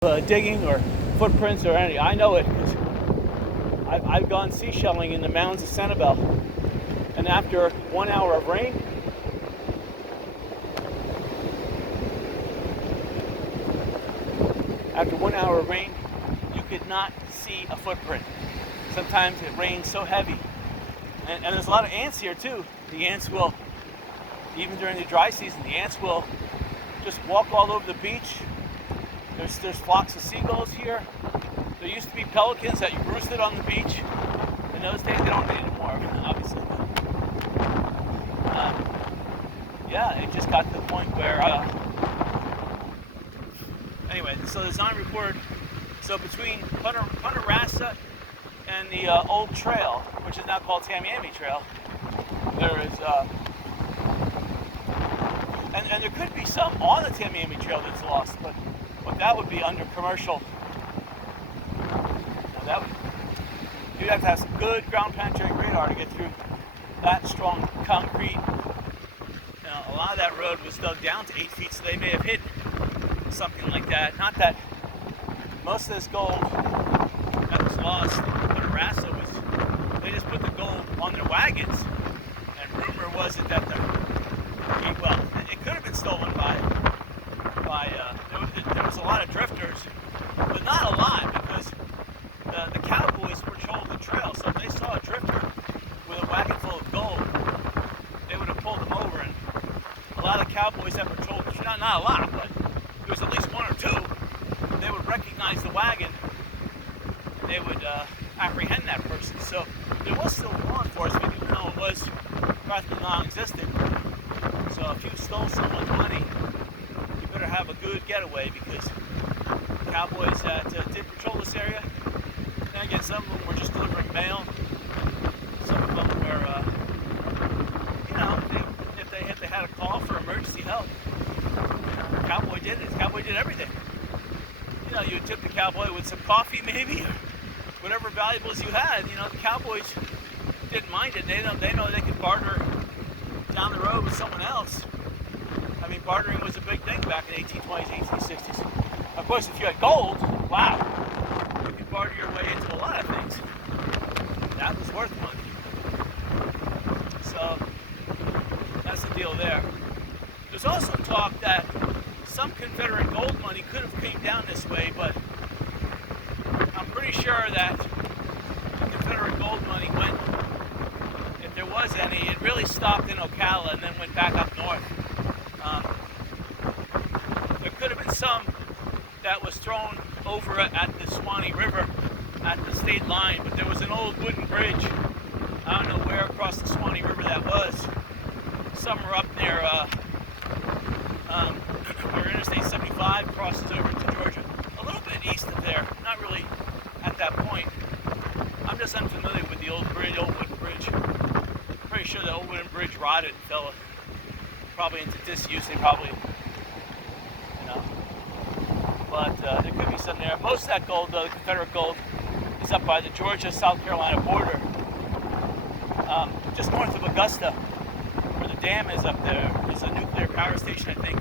digging or footprints or anything. I know it because I've gone seashelling in the mountains of Sanibel, and after 1 hour of rain, you could not see a footprint. Sometimes it rains so heavy, and there's a lot of ants here too. The ants will, even during the dry season, the ants will just walk all over the beach. There's flocks of seagulls here. There used to be pelicans that roosted on the beach. In those days, they don't anymore, obviously. Yeah, it just got to the point where, anyway, so the design report, so between Punta Rassa and the old trail, which is now called Tamiami Trail, there is, and there could be some on the Tamiami Trail that's lost, but that would be under commercial. You'd have to have some good ground penetrating radar to get through that strong concrete. A lot of that road was dug down to 8 feet, so they may have hit something like that. Not that most of this gold that was lost in Rassa was, they just put the gold on their wagons, and rumor was it that it could have been stolen by there was a lot of drifters, but not a lot, because the cowboys patrolled the trail, so if they saw a drifter with a wagon full of gold, they would have pulled them over. And a lot of cowboys that patrolled the trail, not a lot, but there was at least one or two, they would recognize the wagon, and they would apprehend that person. So there was still law enforcement, even though it was practically non-existent. So if you stole someone's money, you better have a good getaway, because the cowboys that did patrol this area, and again, some of them were just delivering mail. Some of them were, if they had a call for emergency help, the cowboy did it. The cowboy did everything. You would tip the cowboy with some coffee, maybe, or whatever valuables you had. The cowboys didn't mind it. They know they could barter down the road with someone else. I mean, bartering was a big thing back in the 1820s, 1860s. Of course, if you had gold, wow, you could barter your way into a lot of things. That was worth money. So that's the deal there. There's also talk that some Confederate gold money could have came down this way, but I'm pretty sure that the Confederate gold money went, if there was any, it really stopped in Ocala and then went back up north. There could have been some that was thrown over at the Swanee River at the state line, but there was an old wooden bridge. I don't know where across the Swanee River that was. Somewhere up near where Interstate 75 crosses over to Georgia. A little bit east of there, not really at that point. I'm just unfamiliar with the old wooden bridge. Pretty sure the old wooden bridge rotted and fell probably into disuse. They probably, but there could be some there. Most of that gold, though, the Confederate gold, is up by the Georgia-South Carolina border, just north of Augusta, where the dam is up there. There's a nuclear power station, I think,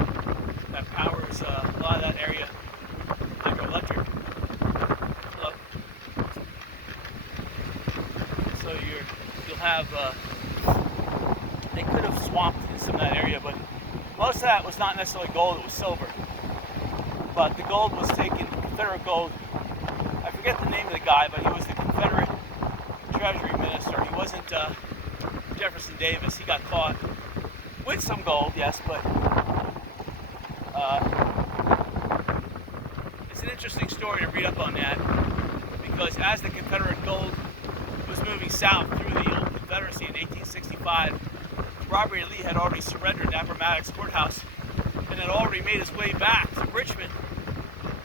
that powers a lot of that area, hydroelectric. So you'll have, they could have swamped in some of that area, but most of that was not necessarily gold, it was silver. But the gold was taken, Confederate gold. I forget the name of the guy, but he was the Confederate Treasury Minister. He wasn't Jefferson Davis. He got caught with some gold, yes, but it's an interesting story to read up on that, because as the Confederate gold was moving south through the old Confederacy in 1865, Robert E. Lee had already surrendered at Appomattox Courthouse and had already made his way back to Richmond.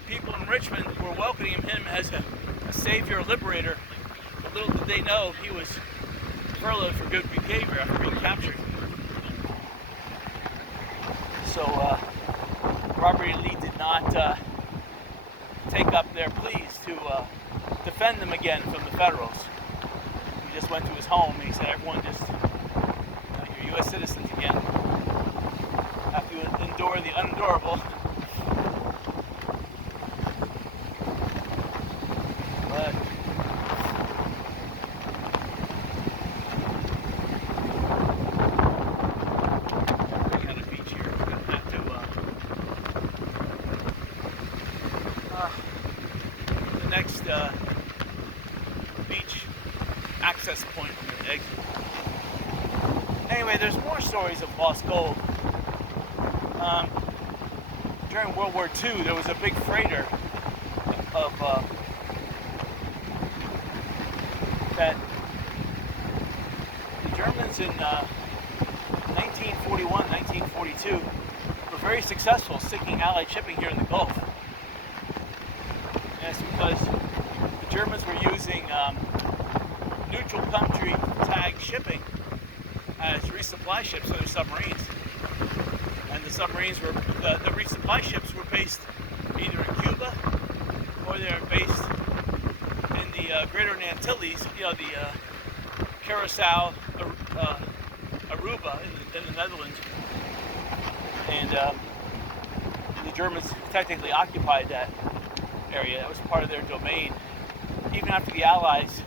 People in Richmond were welcoming him as a savior, liberator, but little did they know he was furloughed for good behavior after being captured. So Robert E. Lee did not take up their pleas to defend them again from the Federals. He just went to his home and he said, everyone just, you're U.S. citizens again. Have to endure the unendurable. next beach access point from the exit. Anyway, there's more stories of lost gold. During World War II, there was a big freighter of that the Germans in 1941, 1942 were very successful sinking Allied shipping here in the Gulf. And it's because the Germans were using neutral country tag shipping as resupply ships for their submarines. And the submarines were, the resupply ships were based either in Cuba or they were based in the Greater Antilles, the Curacao, Aruba in the Netherlands. And the Germans technically occupied that area. That was part of their domain. Even after the Allies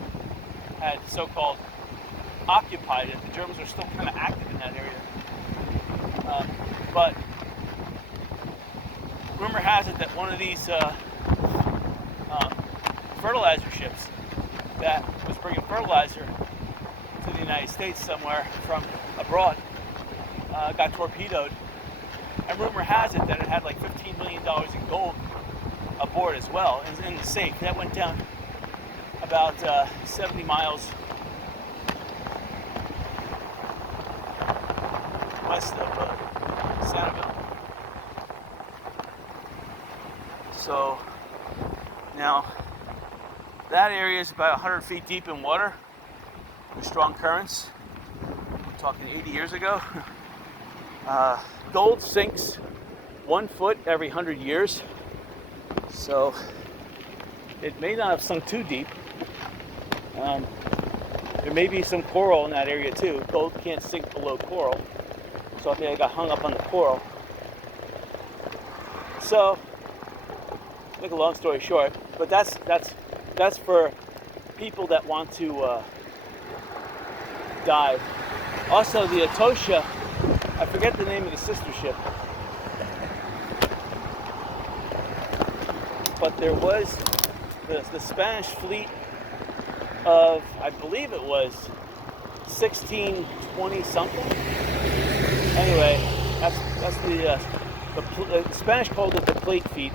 had so-called occupied it, the Germans were still kind of active in that area. But rumor has it that one of these fertilizer ships that was bringing fertilizer to the United States somewhere from abroad got torpedoed. And rumor has it that it had like $15 million in gold aboard as well in the safe. That went down about 70 miles west of Sanibel. So now that area is about 100 feet deep in water with strong currents. We're talking 80 years ago. Gold sinks 1 foot every 100 years. So it may not have sunk too deep. There may be some coral in that area too. Gold can't sink below coral. So I think I got hung up on the coral. So, make a long story short, but that's for people that want to dive. Also, the Etosha, I forget the name of the sister ship, but there was the Spanish fleet of, I believe it was 1620 something. Anyway, that's the Spanish called it the plate fleet.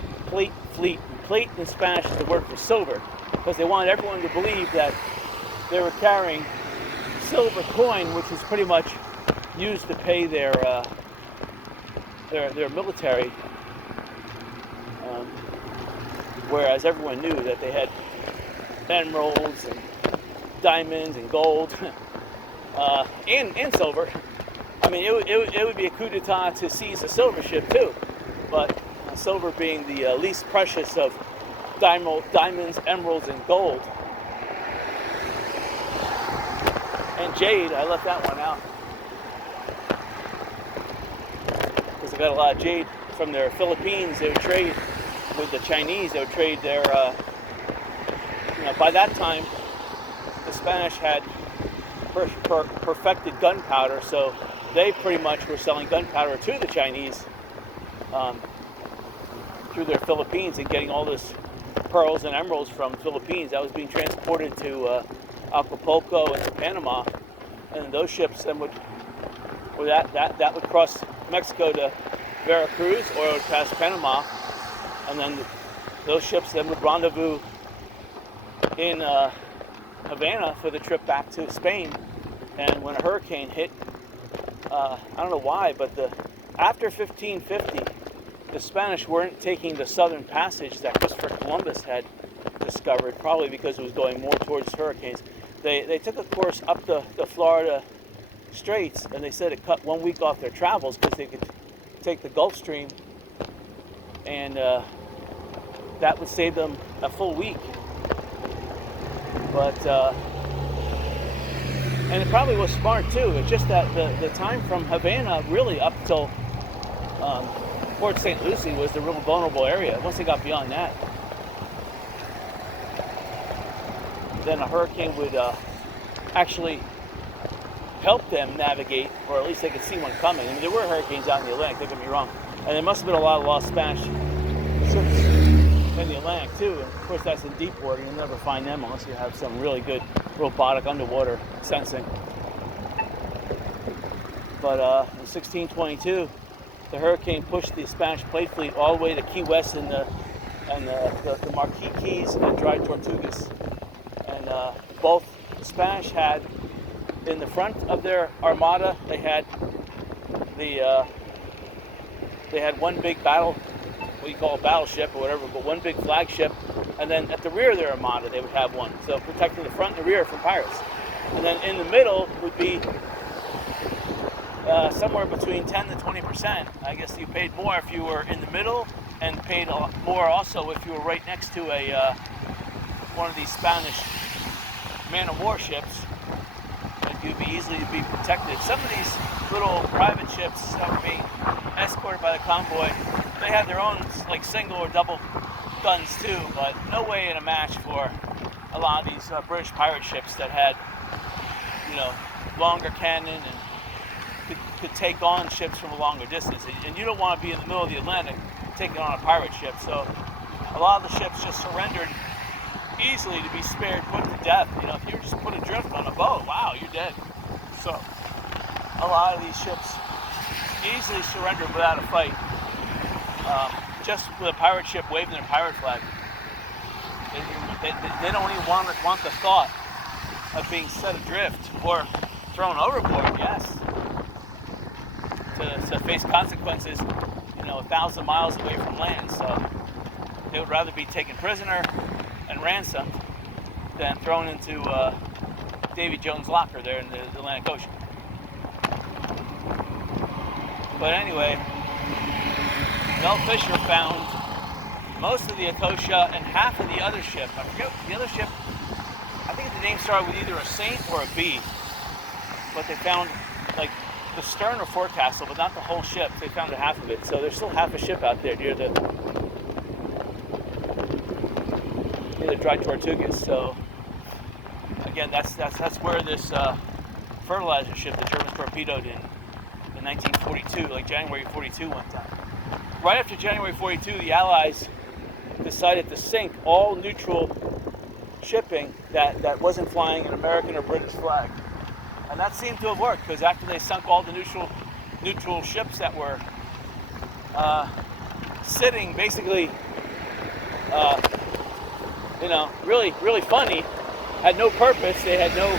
Plate in Spanish is the word for silver, because they wanted everyone to believe that they were carrying silver coin, which is pretty much used to pay their military. Whereas everyone knew that they had emeralds and diamonds and gold and silver. I mean, it would be a coup d'etat to seize a silver ship too, but silver being the least precious of diamonds, emeralds, and gold. And jade, I left that one out because they got a lot of jade from their Philippines. They would trade with the Chinese. They would trade their, by that time, the Spanish had perfected gunpowder, so they pretty much were selling gunpowder to the Chinese through their Philippines and getting all this pearls and emeralds from Philippines. That was being transported to Acapulco and to Panama, and those ships then would cross Mexico to Veracruz, or it would pass Panama, and then those ships then would rendezvous in Havana for the trip back to Spain. And when a hurricane hit, I don't know why, but after 1550, the Spanish weren't taking the southern passage that Christopher Columbus had discovered, probably because it was going more towards hurricanes. They took a course up the Florida Straits, and they said it cut 1 week off their travels because they could take the Gulf Stream, and that would save them a full week. But and it probably was smart too. It's just that the time from Havana really up till Port St. Lucie was the real vulnerable area. Once they got beyond that, then a hurricane would actually help them navigate, or at least they could see one coming. I mean, there were hurricanes out in the Atlantic, don't get me wrong, and there must have been a lot of lost Spanish ships in the Atlantic too. 1622, and of course that's in deep water. You'll never find them unless you have some really good robotic underwater sensing. But in 1622, the hurricane pushed the Spanish plate fleet all the way to Key West and the Marquis Keys and Dry Tortugas. And both the Spanish had, in the front of their armada, they had one big battle, what you call a battleship or whatever, but one big flagship. And then at the rear of their armada, they would have one. So protecting the front and the rear from pirates. And then in the middle would be somewhere between 10 to 20%. I guess you paid more if you were in the middle, and paid a lot more also if you were right next to a one of these Spanish man-of-war ships. You'd be easily be protected. Some of these little private ships that were being escorted by the convoy, they had their own like single or double guns too, but no way in a match for a lot of these British pirate ships that had, you know, longer cannon and could take on ships from a longer distance. And you don't want to be in the middle of the Atlantic taking on a pirate ship. So a lot of the ships just surrendered easily to be spared put to death. You know, if you're just put adrift on a boat, wow, you're dead. So a lot of these ships easily surrendered without a fight, just with a pirate ship waving their pirate flag. They don't even want the thought of being set adrift or thrown overboard, yes, to face consequences, you know, 1,000 miles away from land. So they would rather be taken prisoner and ransomed than thrown into Davy Jones' locker there in the Atlantic Ocean. But anyway, Mel Fisher found most of the Etosia and half of the other ship. I forget the other ship. I think the name started with either a Saint or a B. But they found like the stern or forecastle, but not the whole ship. They found half of it. So there's still half a ship out there near the Dry Tortugas. So again, that's where this fertilizer ship, the Germans torpedoed in 1942, like January 42 one time. Right after January 42, the Allies decided to sink all neutral shipping that wasn't flying an American or British flag. And that seemed to have worked, because after they sunk all the neutral ships that were sitting basically, you know, really, really funny, had no purpose, they had no,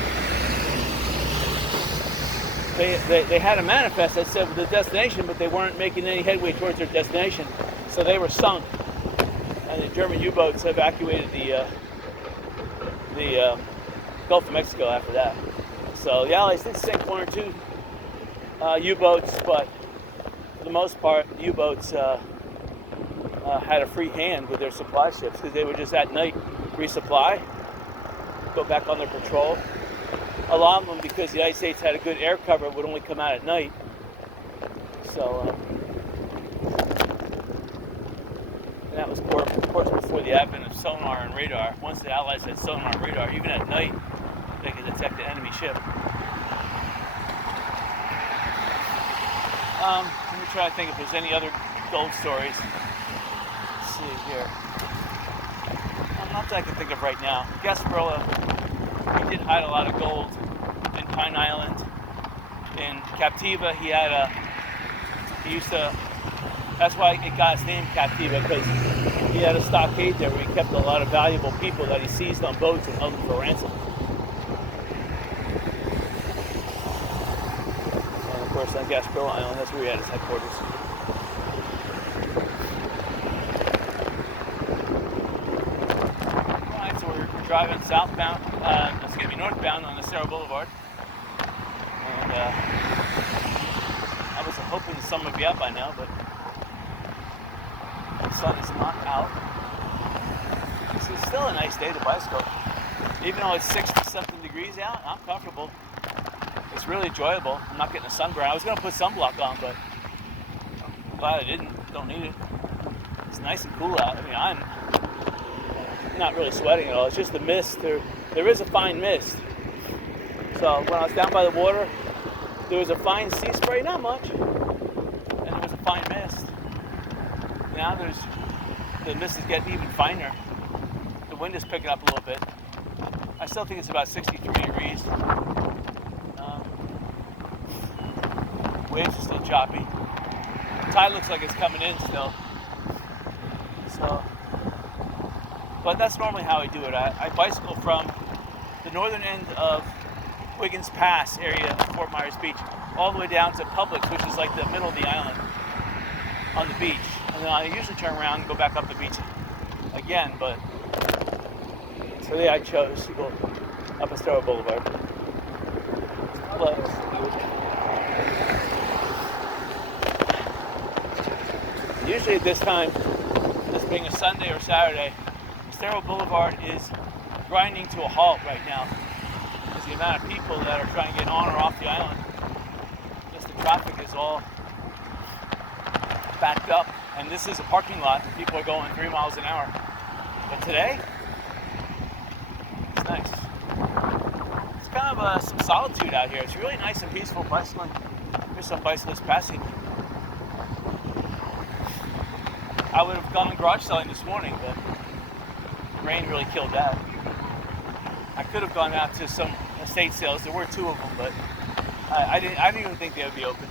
they had a manifest that said the destination, but they weren't making any headway towards their destination, so they were sunk. And the German U-boats evacuated the Gulf of Mexico after that. So the Allies did sink one or two U-boats, but for the most part, the U-boats had a free hand with their supply ships, because they would just at night resupply, go back on their patrol. A lot of them, because the United States had a good air cover, would only come out at night. So, and that was, of course, before the advent of sonar and radar. Once the Allies had sonar and radar, even at night, they could detect the enemy ship. Let me try to think if there's any other gold stories. Let's see here. Not that I can think of right now. Gasparilla, he did hide a lot of gold in Pine Island. In Captiva, he used to, that's why it got its name Captiva, because he had a stockade there where he kept a lot of valuable people that he seized on boats and held them for ransom. And of course on Gasparilla Island, that's where he had his headquarters. Alright, so we're driving northbound on the Cerro Boulevard. And I was hoping the sun would be out by now, but the sun is not out. This is still a nice day to bicycle. Even though it's 60-something degrees out, I'm comfortable. It's really enjoyable. I'm not getting a sunburn. I was going to put sunblock on, but I'm glad I didn't. Don't need it. It's nice and cool out. I mean, I'm not really sweating at all. It's just the mist. There is a fine mist. So when I was down by the water, there was a fine sea spray, not much, and there was a fine mist. Now the mist is getting even finer. wind is picking up a little bit. I still think it's about 63 degrees. Waves are still choppy. The tide looks like it's coming in still. So, but that's normally how I do it. I bicycle from the northern end of Wiggins Pass area of Fort Myers Beach all the way down to Publix, which is like the middle of the island on the beach. And then I usually turn around and go back up the beach again, but today I chose to go up Estero Boulevard. Usually at this time, this being a Sunday or Saturday, Estero Boulevard is grinding to a halt right now. Because the amount of people that are trying to get on or off the island, just the traffic is all backed up. And this is a parking lot and people are going 3 miles an hour. But today, it's nice. It's kind of some solitude out here. It's really nice and peaceful bicycling. There's some bicyclists passing. I would have gone garage selling this morning, but the rain really killed that. I could have gone out to some estate sales. There were 2 of them, but I didn't even think they would be open.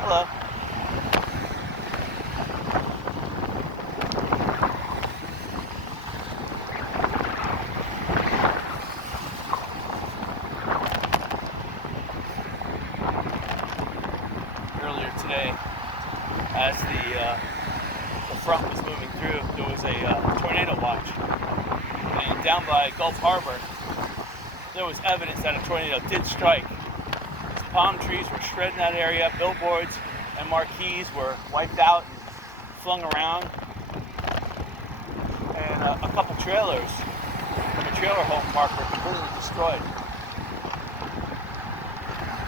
Hello. Earlier today, as the front was moving through, there was a tornado watch, and down by Gulf Harbor, there was evidence that a tornado did strike. Palm trees were shredded in that area, billboards and marquees were wiped out and flung around, and a couple trailers from a trailer home park were completely destroyed.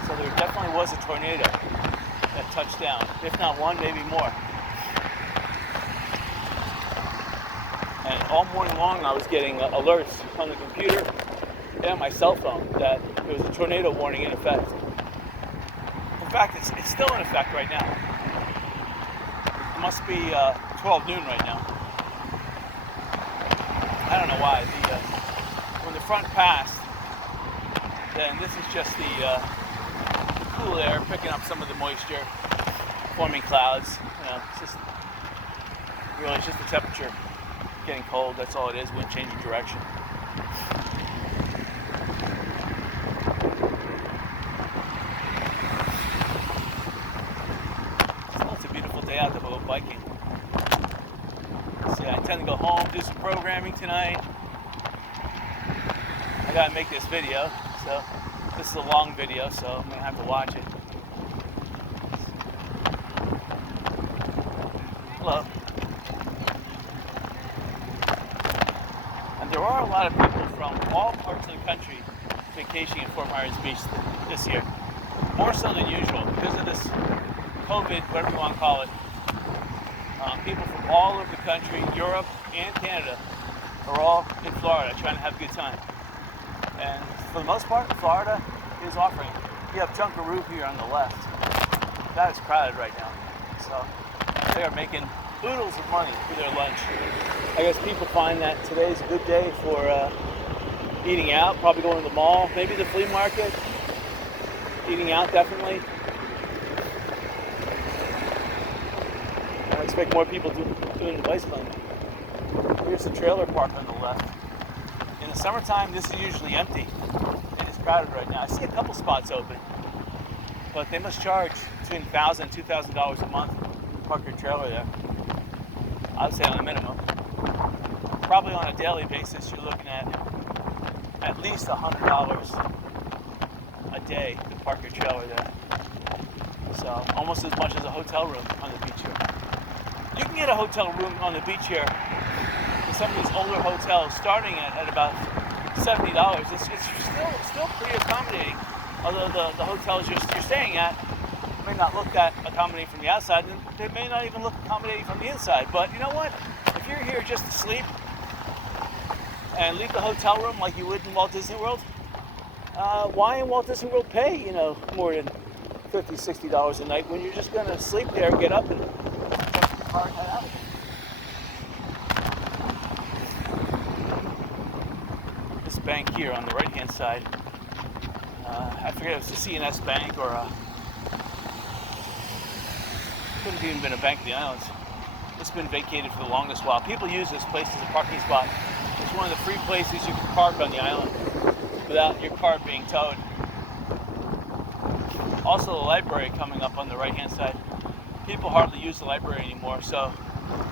So there definitely was a tornado that touched down, if not one, maybe more. And all morning long I was getting alerts on the computer and my cell phone that there was a tornado warning in effect. In fact, it's still in effect right now. It must be 12 noon right now. I don't know why. When the front passed, then this is just the cool air picking up some of the moisture, forming clouds. You know, it's just the temperature getting cold. That's all it is. Wind changing direction. Out to go biking. So yeah, I intend to go home, do some programming tonight. I gotta make this video, so this is a long video, so I'm gonna have to watch it. Hello. And there are a lot of people from all parts of the country vacationing in Fort Myers Beach this year. More so than usual because of this COVID, whatever you want to call it. People from all over the country, Europe and Canada, are all in Florida trying to have a good time. And for the most part, Florida is offering. You have Junkaroo here on the left. That is crowded right now. So they are making oodles of money for their lunch. I guess people find that today's a good day for eating out, probably going to the mall, maybe the flea market. Eating out, definitely. I expect more people doing the bicycling. Here's the trailer park on the left. In the summertime, this is usually empty. It is crowded right now. I see a couple spots open, but they must charge between $1,000 and $2,000 a month to park your trailer there. I would say on a minimum. Probably on a daily basis, you're looking at least $100 a day to park your trailer there. So almost as much as a hotel room on the beach here. You can get a hotel room on the beach here in some of these older hotels starting at about $70. It's still pretty accommodating. Although the hotels you're staying at may not look that accommodating from the outside, and they may not even look accommodating from the inside. But you know what? If you're here just to sleep and leave the hotel room like you would in Walt Disney World, Why in Walt Disney World pay, more than $50, $60 a night when you're just going to sleep there, get up, and jump in your car and head out again? This bank here on the right-hand side, I forget if it was the C&S Bank or couldn't have even been a Bank of the Islands. It's been vacated for the longest while. People use this place as a parking spot. It's one of the free places you can park on the island without your car being towed. Also, the library coming up on the right-hand side. People hardly use the library anymore, so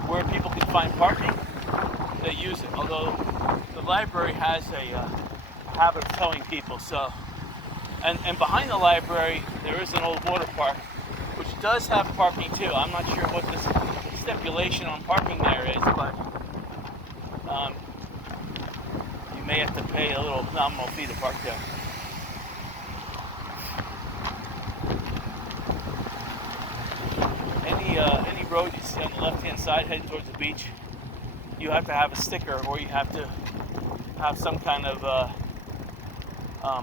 where people can find parking, they use it. Although the library has a habit of towing people, so. And behind the library, there is an old water park, which does have parking too. I'm not sure what this stipulation on parking there is, but you may have to pay a little nominal fee to park there. Any road you see on the left-hand side heading towards the beach, you have to have a sticker, or you have to have some kind of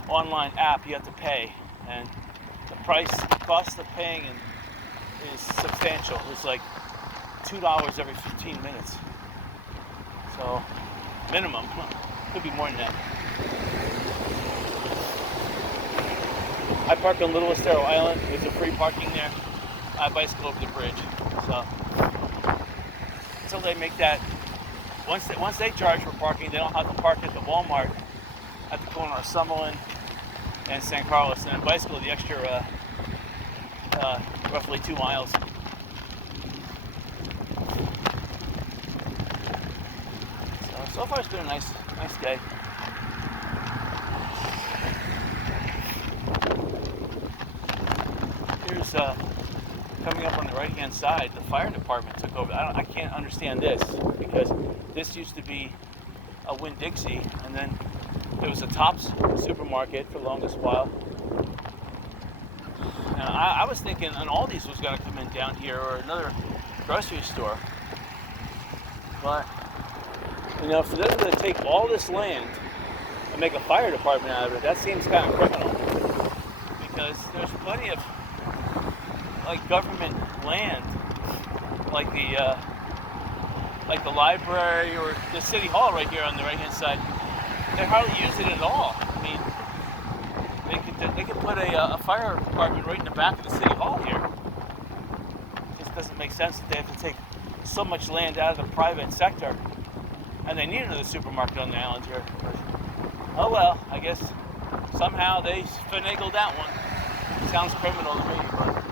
online app you have to pay, and the cost of paying is substantial. It's like $2 every 15 minutes. So, minimum. Could be more than that. I park on Little Estero Island. There's a free parking there. I bicycle over the bridge. So, until they make that, once they charge for parking, they don't have to park at the Walmart at the corner of Summerlin and San Carlos, and then bicycle the extra roughly 2 miles. So far it's been a nice day. Here's coming up on the right-hand side, the fire department took over. I can't understand this, because this used to be a Winn-Dixie, and then there was a Tops supermarket for the longest while. Now, I was thinking an Aldi's was going to come in down here, or another grocery store. But, for them to take all this land and make a fire department out of it, that seems kind of criminal. Because there's plenty of, government land, like the library or the city hall right here on the right-hand side. They hardly use it at all. I mean, they could put a fire department right in the back of the city hall here. It just doesn't make sense that they have to take so much land out of the private sector. And they need another supermarket on the island here. But, oh well, I guess somehow they finagled that one. Sounds criminal to me, but.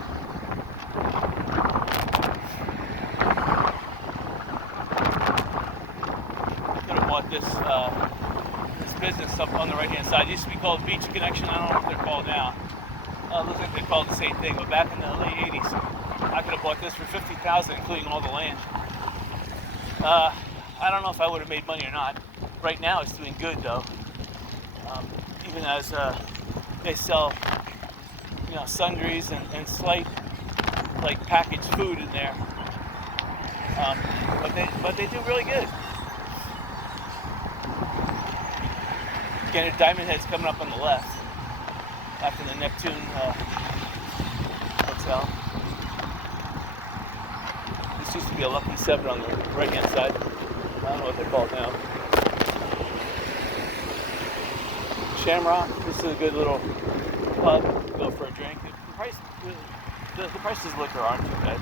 I could have bought this business up on the right-hand side. It used to be called Beach Connection. I don't know what they're called now. It looks like they're called the same thing, but back in the late 80s, I could have bought this for $50,000, including all the land. I don't know if I would have made money or not. Right now, it's doing good though. Even as they sell, sundries and slight, packaged food in there. But they do really good. Again, Diamond Head's coming up on the left, after the Neptune Hotel. This used to be a Lucky 7 on the right-hand side. I don't know what they're called now. Shamrock. This is a good little pub. Go for a drink. The prices of liquor aren't too bad.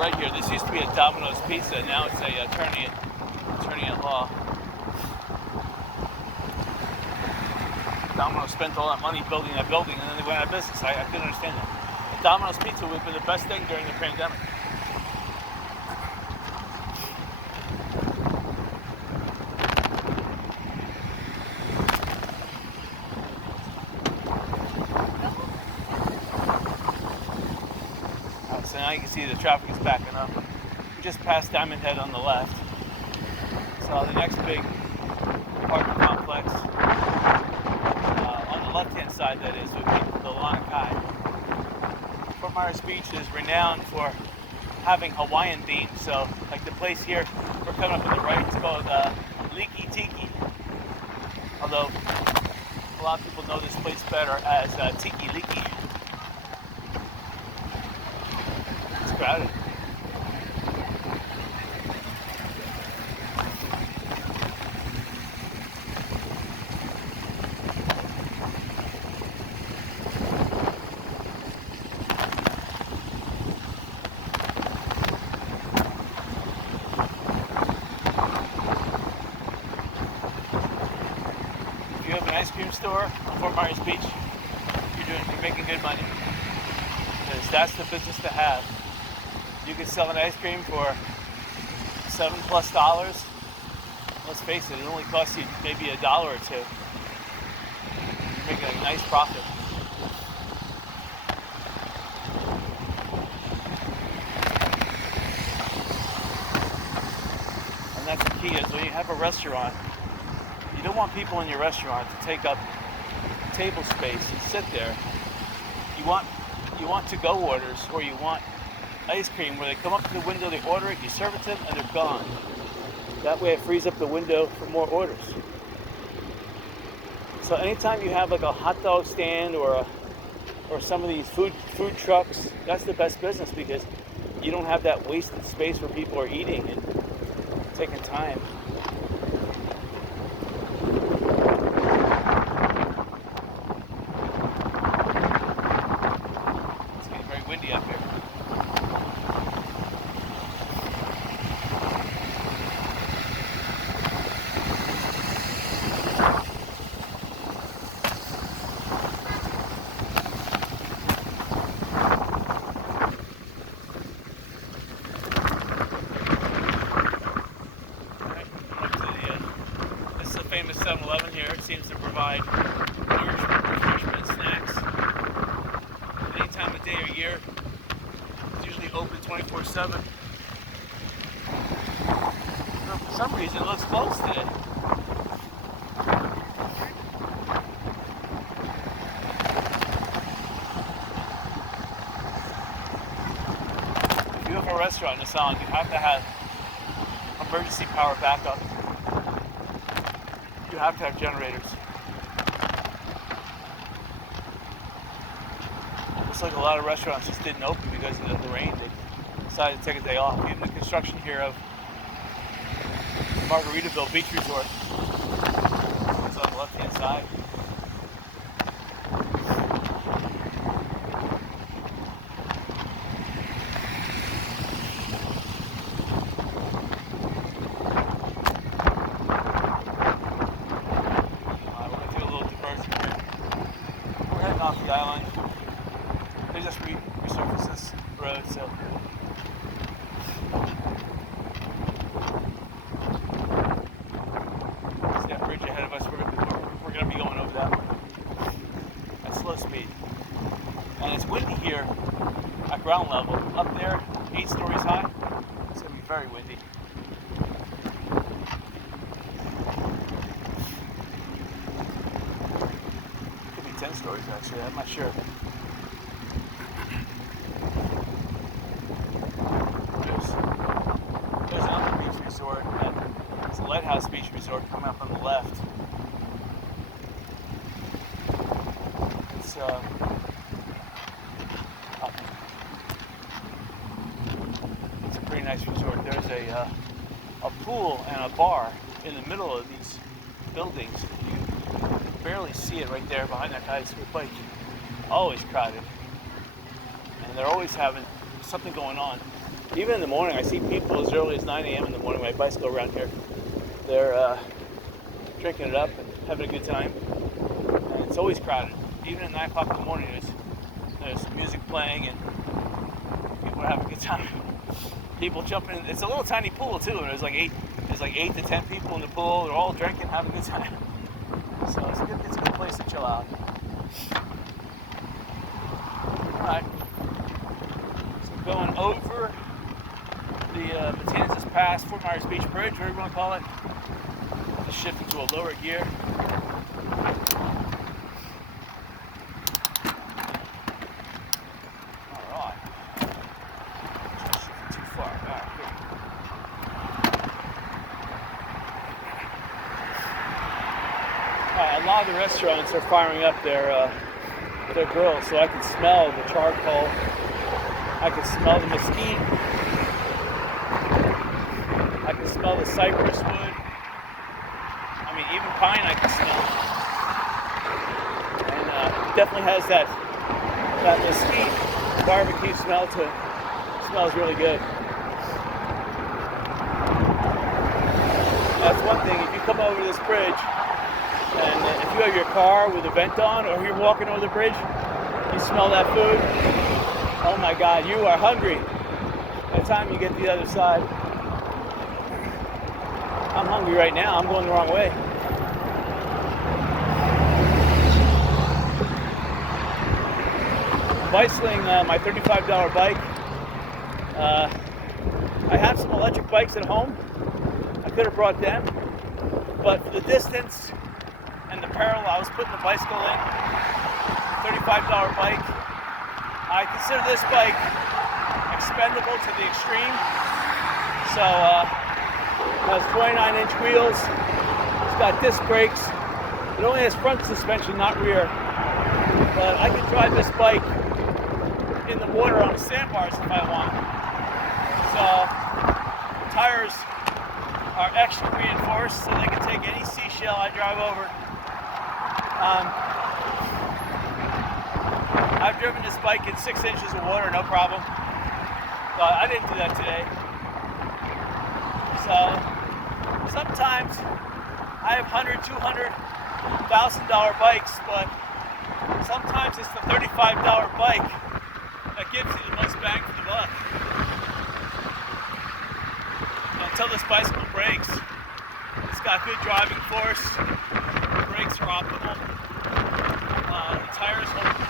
Right here, this used to be a Domino's Pizza, now it's a attorney at law. Domino's spent all that money building that building, and then they went out of business. I couldn't understand that. Domino's Pizza would have been the best thing during the pandemic. So now you can see the traffic is backing up. just past Diamond Head on the left. So the next big apartment complex on the left-hand side, that is, would be the Lanakai. Fort Myers Beach is renowned for having Hawaiian themes. So, like the place here, we're coming up on the right, it's called Leaky Tiki. Although a lot of people know this place better as Tiki Leaky. It's crowded. If you have an ice cream store on Fort Myers Beach, you're making good money. Because that's the business to have. You can sell an ice cream for $7+. Let's face it, it only costs you maybe $1 or $2. You're making a nice profit. And that's the key, is when you have a restaurant, you don't want people in your restaurant to take up table space and sit there. You want to-go orders, or you want ice cream where they come up to the window, they order it, you serve it to them, and they're gone. That way it frees up the window for more orders. So anytime you have like a hot dog stand or some of these food trucks, that's the best business, because you don't have that wasted space where people are eating and taking time. It's getting very windy up here. This is a famous 7-Eleven here. It seems to provide refreshment, snacks any time of day or year. It's usually open 24/7. For some reason, it looks closed today. If you have a restaurant in this island, you have to have emergency power backup. You have to have generators. Looks like a lot of restaurants just didn't open because of the rain. They decided to take a day off. Even the construction here of Margaritaville Beach Resort is on the left-hand side. Off the island. They just resurfaced this road, so there's that bridge ahead of us. We're gonna be going over that one at slow speed. And it's windy here at ground level. Up there, 8 stories high, it's gonna be very windy. Could be 10 stories actually, I'm not sure. There's another beach resort, it's a Lighthouse Beach Resort coming up on the left. It's it's a pretty nice resort. There's a pool and a bar in the middle of these buildings. You barely see it right there behind that guy's bike. Always crowded, and they're always having something going on. Even in the morning, I see people as early as 9 a.m. in the morning when I bicycle around here. They're drinking it up and having a good time. And it's always crowded. Even at 9 o'clock in the morning, there's music playing and people are having a good time. People jumping in. It's a little tiny pool too, and there's like 8 to 10 people in the pool. They're all drinking, having a good time. So it's a good place to chill out. All right. So going over the the Matanzas Pass, Fort Myers Beach Bridge, whatever you want to call it. Just shift into a lower gear. Alright. Just shifting too far back here. Alright, a lot of the restaurants are firing up their grills, so I can smell the charcoal. I can smell the mesquite. I can smell the cypress wood. I mean, even pine I can smell. And it definitely has that mesquite barbecue smell to it. It smells really good. That's one thing. If you come over this bridge, and if you have your car with a vent on, or you're walking over the bridge, you smell that food. Oh my God, you are hungry by the time you get to the other side. I'm hungry right now. I'm going the wrong way. Bicycling my $35 bike. I have some electric bikes at home. I could have brought them, but for the distance and the peril I was putting the bicycle in, $35 bike, I consider this bike expendable to the extreme. So it has 29-inch wheels. It's got disc brakes. It only has front suspension, not rear. But I can drive this bike in the water on the sandbars if I want. So tires are extra reinforced, so they can take any seashell I drive over. I've driven this bike in 6 inches of water, no problem. But I didn't do that today. So sometimes I have $100, $200, $1,000 bikes, but sometimes it's the $35 bike that gives you the most bang for the buck. And until this bicycle breaks, it's got good driving force. The brakes are optimal. The tires hold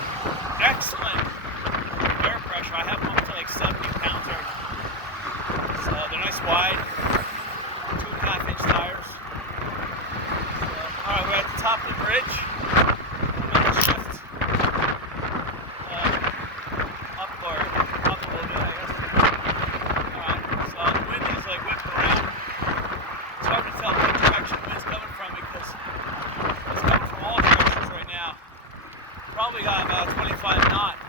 excellent air pressure. I have them up to like 70 pounds already. So they're nice wide, 2.5-inch tires. So, alright, we're at the top of the bridge. I'm going to shift up a little bit, I guess. Alright, so the wind is like whipping around. It's hard to tell what direction the wind's coming from because it's coming from all directions right now. Probably got about 25 knots.